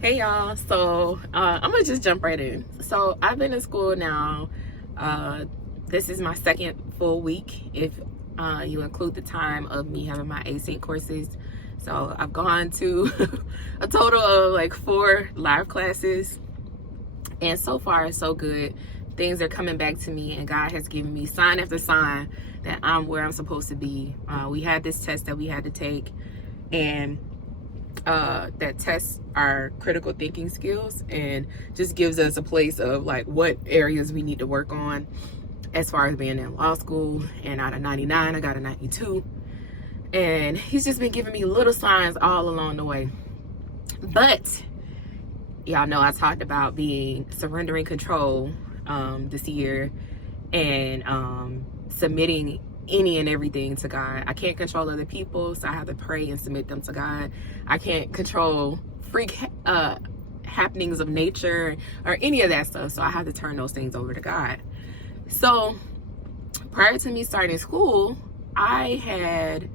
Hey y'all, so I'm gonna just jump right in. So I've been in school now. This is my second full week if you include the time of me having my async courses. So I've gone to a total of like 4 live classes, and so far so good. Things are coming back to me, and God has given me sign after sign that I'm where I'm supposed to be. We had this test that we had to take, and that tests our critical thinking skills and just gives us a place of like what areas we need to work on as far as being in law school. And out of 99 I got a 92, and he's just been giving me little signs all along the way. But y'all know I talked about surrendering control this year, and submitting any and everything to God. I can't control other people, so I have to pray and submit them to God. I can't control freak happenings of nature or any of that stuff, so I have to turn those things over to God. So prior to me starting school, I had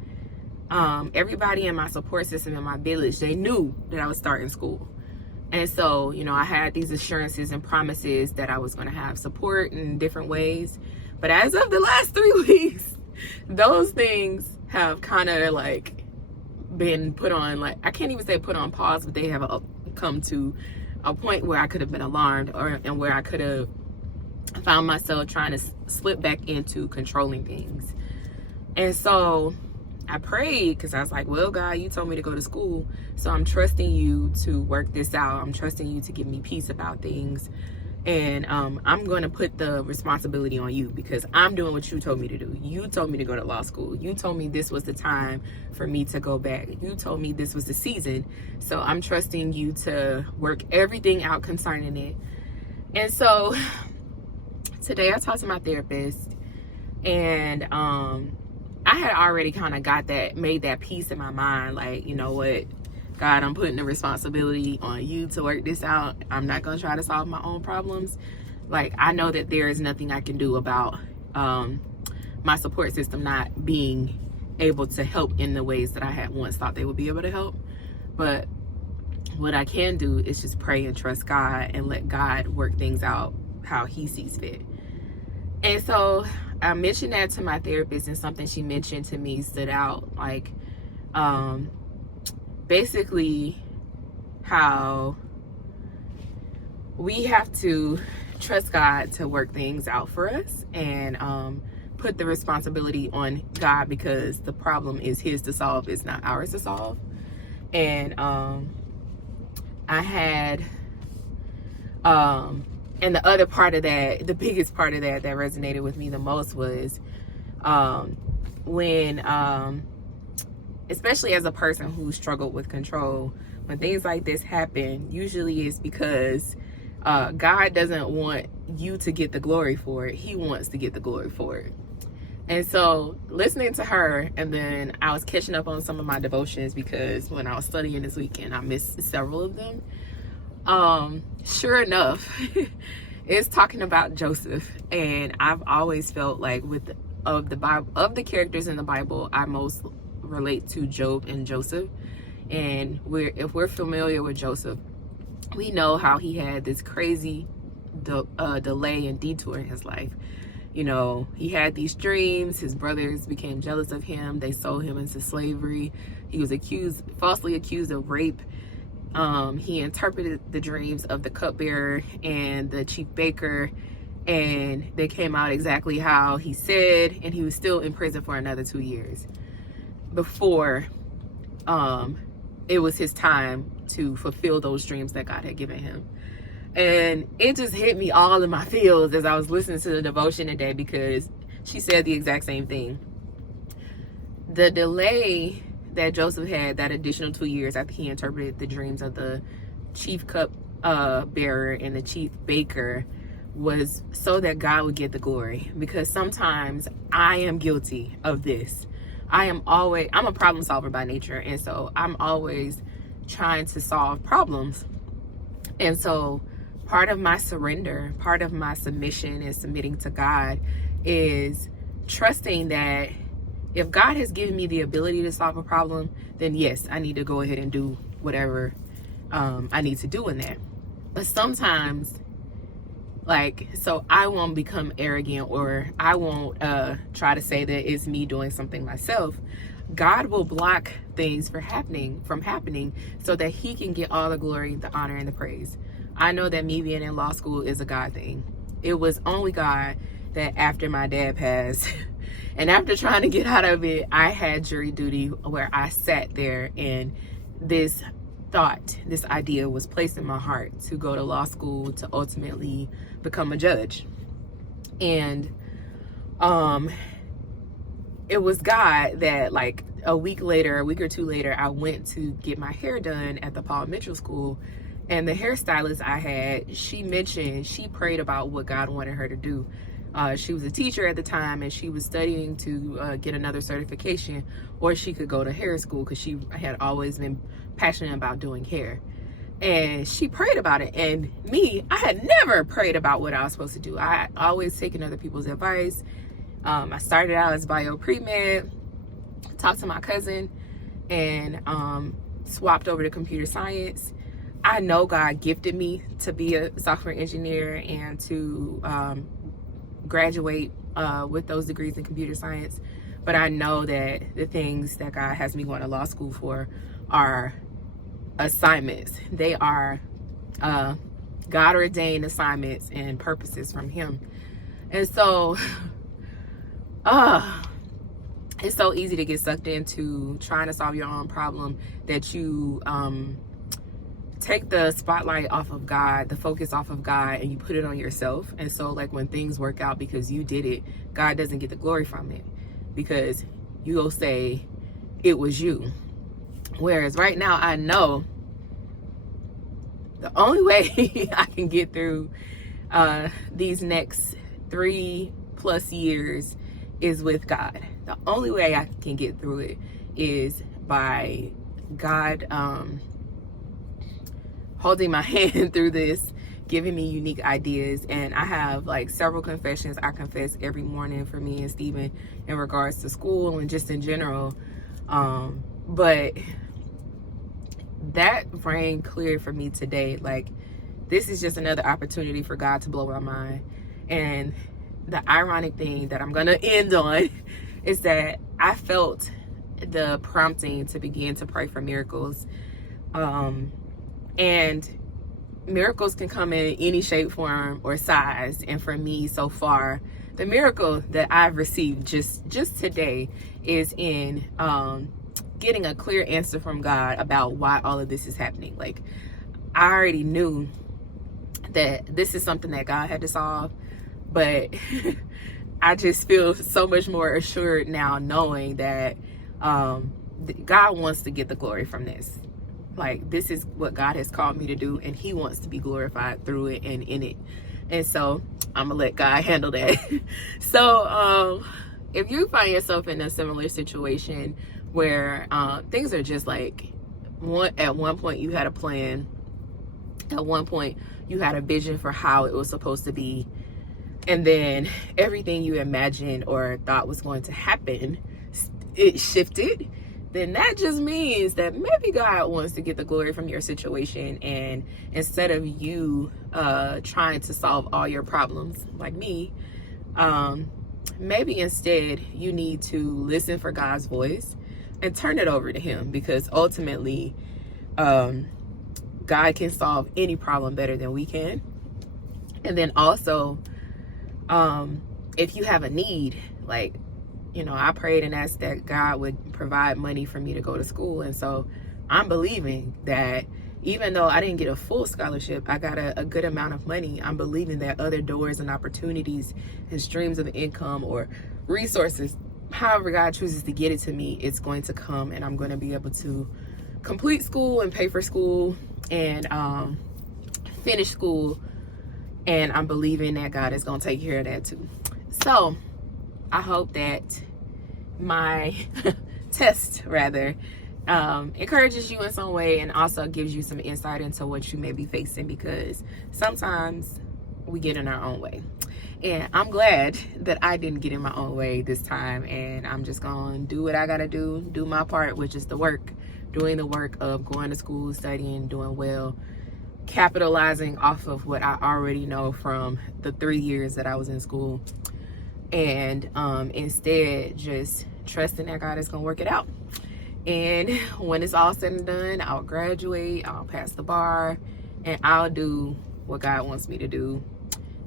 everybody in my support system in my village, they knew that I was starting school. And so, I had these assurances and promises that I was going to have support in different ways. But as of the last 3 weeks, those things have kind of like been put on, like, I can't even say put on pause, but they have come to a point where I could have been alarmed, and where I could have found myself trying to slip back into controlling things. And so I prayed, because I was like, well, God, you told me to go to school, so I'm trusting you to work this out. I'm trusting you to give me peace about things. And I'm going to put the responsibility on you, because I'm doing what you told me to do. You told me to go to law school. You told me this was the time for me to go back. You told me this was the season. So I'm trusting you to work everything out concerning it. And so today I talked to my therapist, and I had already kind of made that peace in my mind. Like, you know what? God, I'm putting the responsibility on you to work this out. I'm not going to try to solve my own problems. Like, I know that there is nothing I can do about my support system not being able to help in the ways that I had once thought they would be able to help. But what I can do is just pray and trust God and let God work things out how he sees fit. And so I mentioned that to my therapist, and something she mentioned to me stood out. Like, basically how we have to trust God to work things out for us, and put the responsibility on God, because the problem is his to solve, it's not ours to solve. And I had and the other part of that, the biggest part of that resonated with me the most was when especially as a person who struggled with control, when things like this happen, usually it's because God doesn't want you to get the glory for it. He wants to get the glory for it. And so listening to her, and then I was catching up on some of my devotions, because when I was studying this weekend, I missed several of them. Sure enough, it's talking about Joseph. And I've always felt like of the characters in the Bible, I most relate to Job and Joseph. And if we're familiar with Joseph, we know how he had this crazy delay and detour in his life. He had these dreams. His brothers became jealous of him. They sold him into slavery. He was falsely accused of rape. He interpreted the dreams of the cupbearer and the chief baker, and they came out exactly how he said, and he was still in prison for another 2 years before it was his time to fulfill those dreams that God had given him. And it just hit me all in my feels as I was listening to the devotion today, because she said the exact same thing. The delay that Joseph had, that additional 2 years after he interpreted the dreams of the chief cup bearer and the chief baker, was so that God would get the glory. Because sometimes I am guilty of this. I'm a problem solver by nature, and so I'm always trying to solve problems. And so part of my surrender, part of my submission and submitting to God is trusting that if God has given me the ability to solve a problem, then yes, I need to go ahead and do whatever I need to do in that. But sometimes, like, so I won't become arrogant, or I won't try to say that it's me doing something myself. God will block things from happening so that he can get all the glory, the honor, and the praise. I know that me being in law school is a God thing. It was only God that after my dad passed and after trying to get out of it, I had jury duty where I sat there, and this idea was placed in my heart to go to law school to ultimately become a judge. And it was God that, like, a week or two later, I went to get my hair done at the Paul Mitchell School, and the hairstylist I had, she prayed about what God wanted her to do. She was a teacher at the time, and she was studying to get another certification, or she could go to hair school because she had always been passionate about doing hair. And she prayed about it. And me, I had never prayed about what I was supposed to do. I had always taken other people's advice. I started out as bio pre-med, talked to my cousin, and swapped over to computer science. I know God gifted me to be a software engineer and to graduate with those degrees in computer science. But I know that the things that God has me going to law school for are assignments. They are God ordained assignments and purposes from him. And so it's so easy to get sucked into trying to solve your own problem that you take the spotlight off of God, the focus off of God, and you put it on yourself. And so, like, when things work out because you did it, God doesn't get the glory from it because you'll say it was you. Whereas right now, I know the only way I can get through these next 3+ years is with God. The only way I can get through it is by God holding my hand through this, giving me unique ideas. And I have, like, several confessions I confess every morning for me and Stephen in regards to school and just in general. But that rang clear for me today. Like, this is just another opportunity for God to blow my mind. And the ironic thing that I'm gonna end on is that I felt the prompting to begin to pray for miracles. And miracles can come in any shape, form, or size. And for me, so far, the miracle that I've received just today is in getting a clear answer from God about why all of this is happening. Like, I already knew that this is something that God had to solve, but I just feel so much more assured now knowing that God wants to get the glory from this. Like, this is what God has called me to do, and he wants to be glorified through it and in it. And so I'm gonna let God handle that. So if you find yourself in a similar situation where things are just like, at one point you had a plan, at one point you had a vision for how it was supposed to be, and then everything you imagined or thought was going to happen, it shifted, then that just means that maybe God wants to get the glory from your situation. And instead of you trying to solve all your problems like me, maybe instead you need to listen for God's voice and turn it over to him, because ultimately God can solve any problem better than we can. And then also, if you have a need, like, you know, I prayed and asked that God would provide money for me to go to school. And so I'm believing that even though I didn't get a full scholarship, I got a good amount of money. I'm believing that other doors and opportunities and streams of income or resources, however God chooses to get it to me, it's going to come, and I'm going to be able to complete school and pay for school and finish school. And I'm believing that God is going to take care of that too. So I hope that my test encourages you in some way, and also gives you some insight into what you may be facing, because sometimes we get in our own way. And I'm glad that I didn't get in my own way this time, and I'm just gonna do what I gotta do my part, which is the work, doing the work of going to school, studying, doing well, capitalizing off of what I already know from the 3 years that I was in school, and instead just trusting that God is gonna work it out. And when it's all said and done, I'll graduate, I'll pass the bar, and I'll do what God wants me to do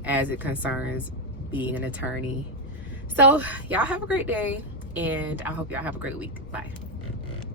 as it concerns being an attorney. So y'all have a great day, and I hope y'all have a great week. Bye.